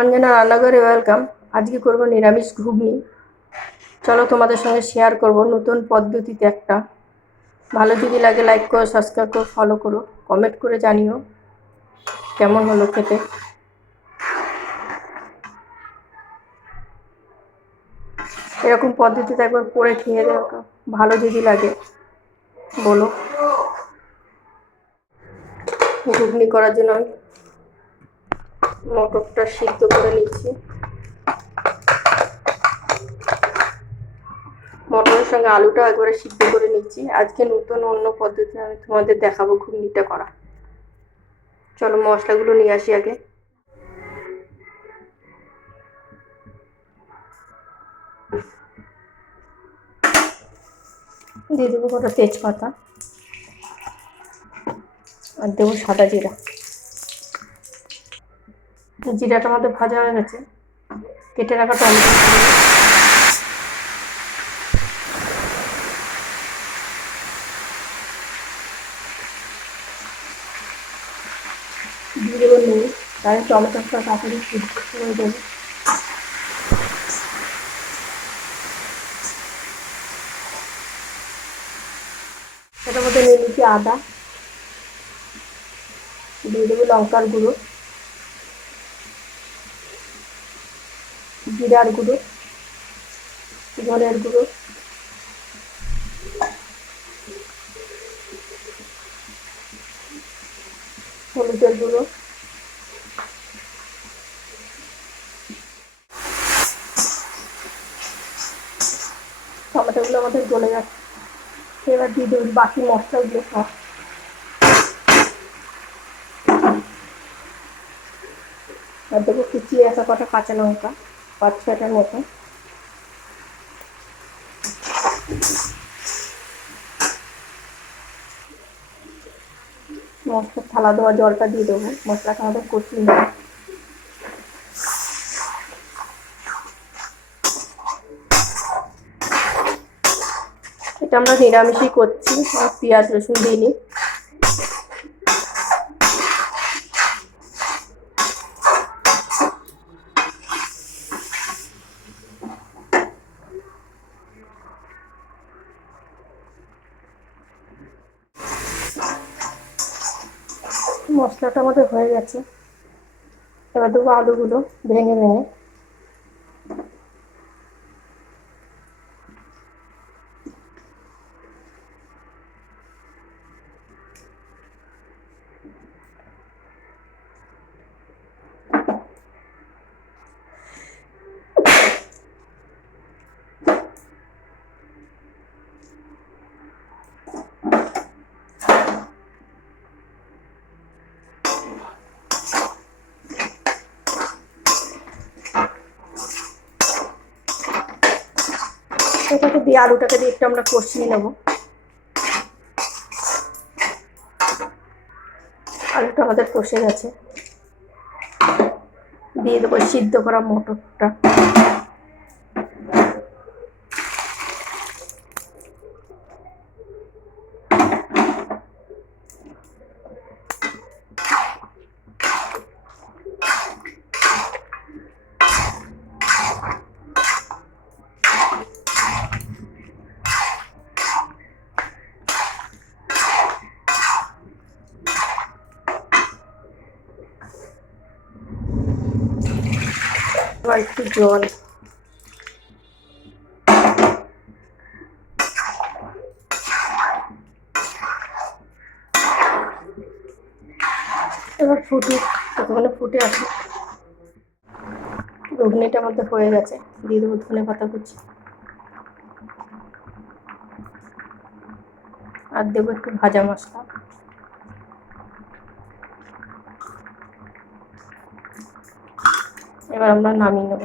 অঞ্জনা রান্নাঘরে ওয়েলকাম। আজকে করব নিরামিষ ঘুগনি। চলো তোমাদের সঙ্গে শেয়ার করব নতুন পদ্ধতিতে একটা। ভালো যদি লাগে লাইক করো, সাবস্ক্রাইব করো, ফলো করো, কমেন্ট করে জানিও কেমন হলো খেতে। এরকম পদ্ধতিতে একবার করে খেয়ে দেখো, ভালো যদি লাগে বলো। ঘুগনি করার জন্য আমি মটরটা সিদ্ধ করে নিচ্ছি। মটরের সঙ্গে আলুটা একবারে সিদ্ধ করে নিচ্ছি। আজকে নতুন অন্য পদ্ধতি আমি তোমাদের দেখাবো ঘুগনিটা করা। চলো মশলাগুলো নিয়ে আসি আগে। দিয়ে দেবো কটা তেজপাতা আর দেবো সাদা জিরা। জিরাটা আমাদের ভাজা হয়ে গেছে, কেটে রাখা টমেটো দিয়ে দেবো নুন, তাহলে টমেটোটা তাড়াতাড়ি সিদ্ধ করে দেবো। এটার মধ্যে নিয়ে নিচ্ছি আদা, দিয়ে দেবো লঙ্কার গুঁড়ো, জিরার গুঁড়ো, ধনের গুঁড়ো, হলুদের গুঁড়ো, টমেটোগুলো আমাদের গলে যাচ্ছে। এবার দিয়ে দেবো বাকি মশলাগুলো সব। আর দেবো কুচিয়ে আসা কটা কাঁচা লঙ্কা, 5-6টার মতো। মশলার থালা দেওয়া জলটা দিয়ে দেবো, মশলাটা আমাদের কষিয়ে নেবো। এটা আমরা নিরামিষই করছি, পেঁয়াজ রসুন দিইনি। মশলাটা আমাদের হয়ে গেছে, এবার দেবো আলুগুলো ভেঙে ভেঙে। এটাকে দিয়ে আলুটাকে দিয়ে একটু আমরা কষিয়ে নেব। আলুটা আমাদের কষে গেছে, দিয়ে দেবো সিদ্ধ করা মটরটা। এবার একটু জল, এবার ফুটুক, ততক্ষণে ফুটে আসুক। ঘুগনিটা আমাদের হয়ে গেছে, দিয়ে দেবো ধনে পাতা কুচি আর দেবো একটু ভাজা মশলা। এবার আমরা নামিয়ে নেব।